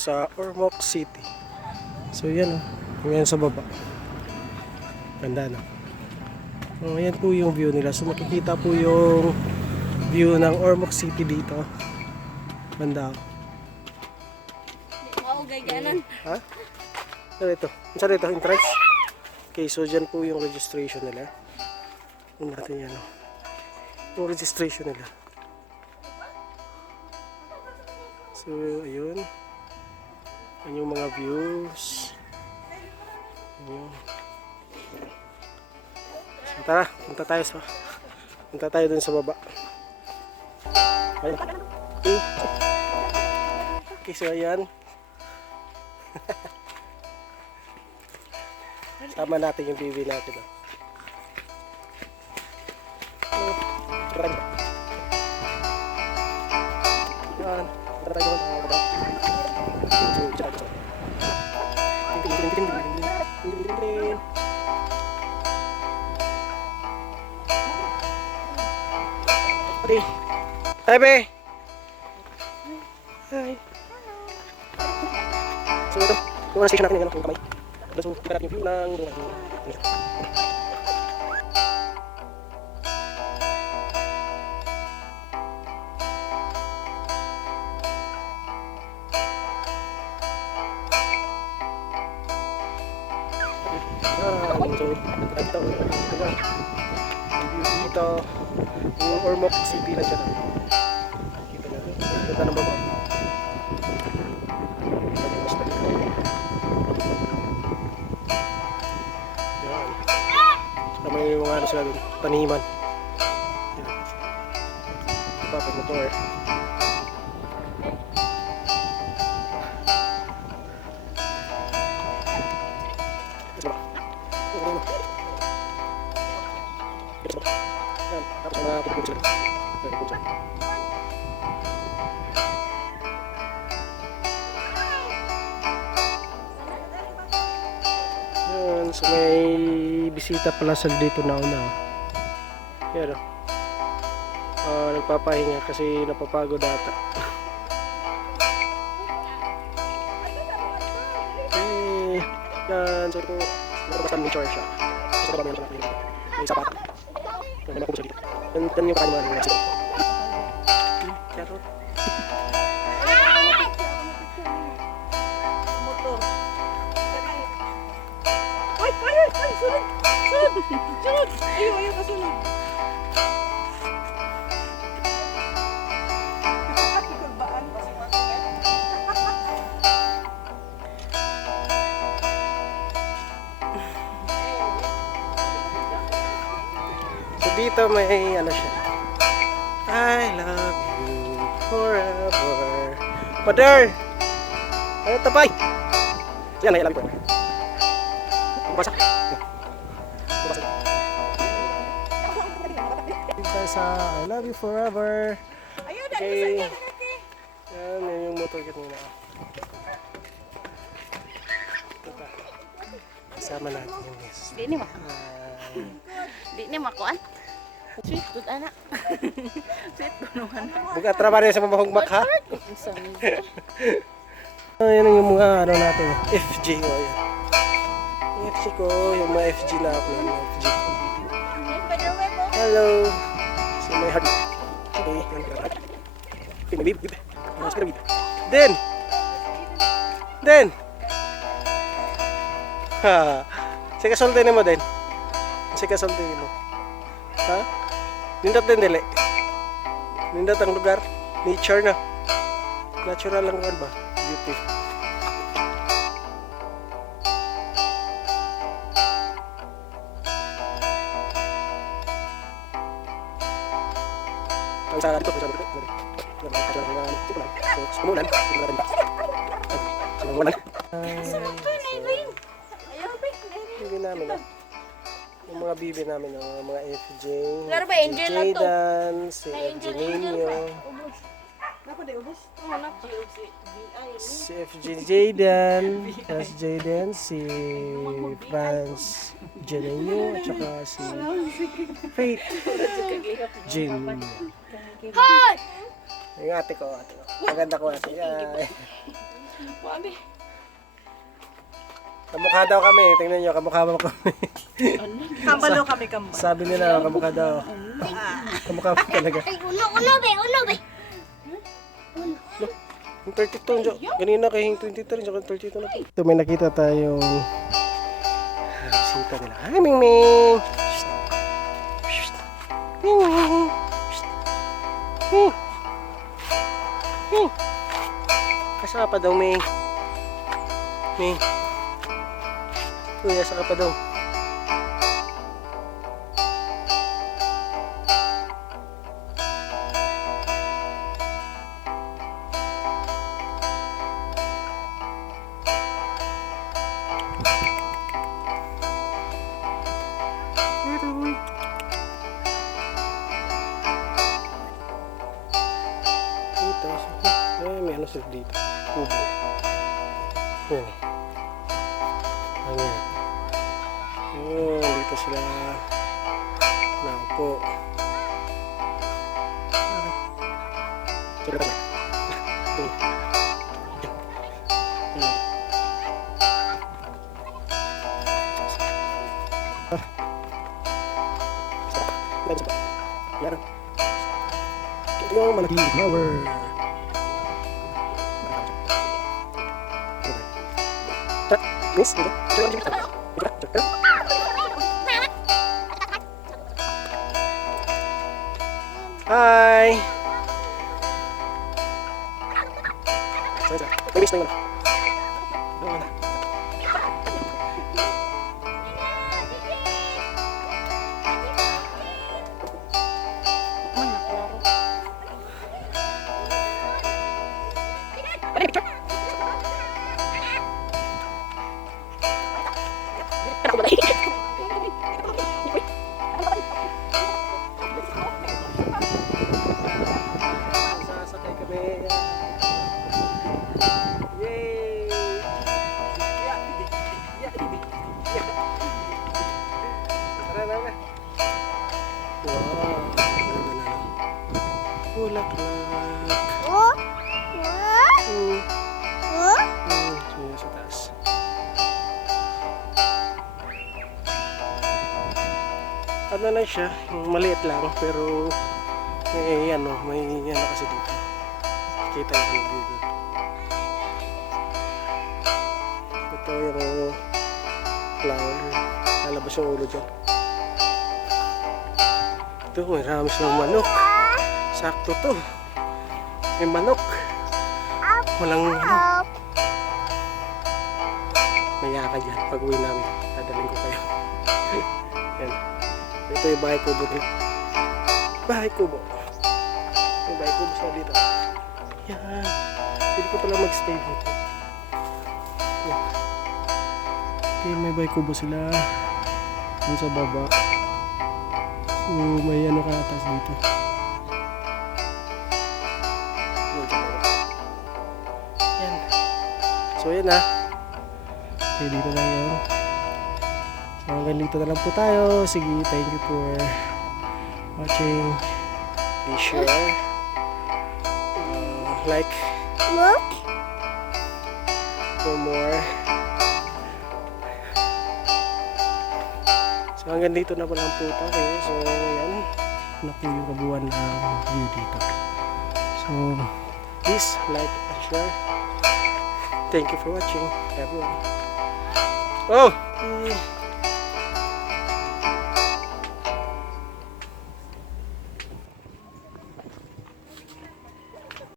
Sa Ormoc City. So yan ngayon sa baba. Ganda na. Ayan po yung view nila. So makikita po yung view ng Ormoc City dito. Ganda. Oo, gaganan. Ha? Ano ito? Saan ito? Entrance? Okay, so dyan po yung registration nila. Yung natin yan. Yung registration nila. So, ayun. Yan yung mga views. Ayun. So, tara, punta tayo dun sa baba. Ayun. Okay, so ayan. Sama natin yung BB natin. Yan. Punta tayo dun. Hi, be. Hi. So, ito. Yung station natin yung kamay. So, kita natin yung view ng ito yung Ormoc City na dyan. Kita natin. Ganda ng baba. Yan. Sama yung mga ano sila dun. Taniman. Tapos motor. Yan, so may bisita pala sa dito na una. Yan nagpapahinga kasi napapagod ata. Yan, so ito nakabatan may char siya. So ito may sapat. May mga siya dito. Yan yung kanyang mga nasa. Motor. Ay, sunod! Sunod! Ayaw kasunod. So dito may ano siya. I love you forever. Mother! Ano tapay? Yan, I love you forever. Bumasa. Bumasa. Dito sa I love you forever. Okay. Yan, yan yung motor kanina. Kasama natin yung miss. Di ni ma. Di ni makuan. Sweet good anak. Sweet kunuhan. Buka trabaho rin sa mamahugmak ha? Yan yung mga ano natin. FG ko yan. Yung FG ko, yung mga FG natin. Yung FG ko. Hello. So may hug. Okay, yan ka hug. Okay, may bib. Mas ka bib. Den! Den! Ha! Sige kasultin mo din. Sige kasultin mo. Ha? Nindot din dili. Nindot ang lugar. Nature na. Natural lang ba? Beauty. Ang sana dito, sabi ko. Sumulan. Sumulan. Bibi namin yung mga bibi namin, mga FJ. Laro ba, Angel lang to? Jaydan, si Angelino. Si FJ Jaydan, si Jaydan, si Franz Janino, at saka si Faith Jin. Hi! Yung ate ko. Maganda ko ate. Mami. Kamukha daw kami. Tingnan nyo, kamukha mo kami. Kambalo kami kambal. Sabi nila, kamukha daw. Kamukha mo talaga. Uno, be. Yung 32, Jo. Ganina kay yung 23, saka 32 na po. Ito, may nakita tayong bisita nila. Hi, Ming Ming! Shh. Shh. Ming Ming! Shh. Ming! Ming! Asa ka pa daw, Ming? Ming! Uy, asa ka pa daw? Dito, may ano sila dito. Kubo. Yan. Ayan. Oh, dito sila naupo. Sila na. Doon. Ayan. Yan. Ito yung malaking flower. Miss, dito. Hi. Miss na yun. Man, naklaro. Sasakay kami. Yay! Tara na na. Wow. Bulaklak. Oh. Sino sa taas? Ano lang siya, maliit lang pero may ano kasi dito. Kita yung dito. Ito yung flower. Lalabas yung ulo dyan. Ito, may rami silang manok. Sakto to. May manok. Walang ano. Maya ka dyan. Pag uwi namin, dadaling ko kayo. Yan. Ito yung bahay kubo nila. Bahay kubo. May bahay kubo sila dito. Yan. Pwede ko pala mag-stay dito. Yan. Okay, may bahay kubo sila. Yan sa baba. So, may ano ka atas dito. Yan sa baba. Yan. So, yan ha. Okay, dito na yun. So, hanggang dito na lang po tayo. Sige, thank you for watching. Be sure like Look. for more. So, hanggang dito na po lang po tayo. So, yan. Ano po yung kabuuan ng view dito. So, please like and share. Thank you for watching, everyone. Oh!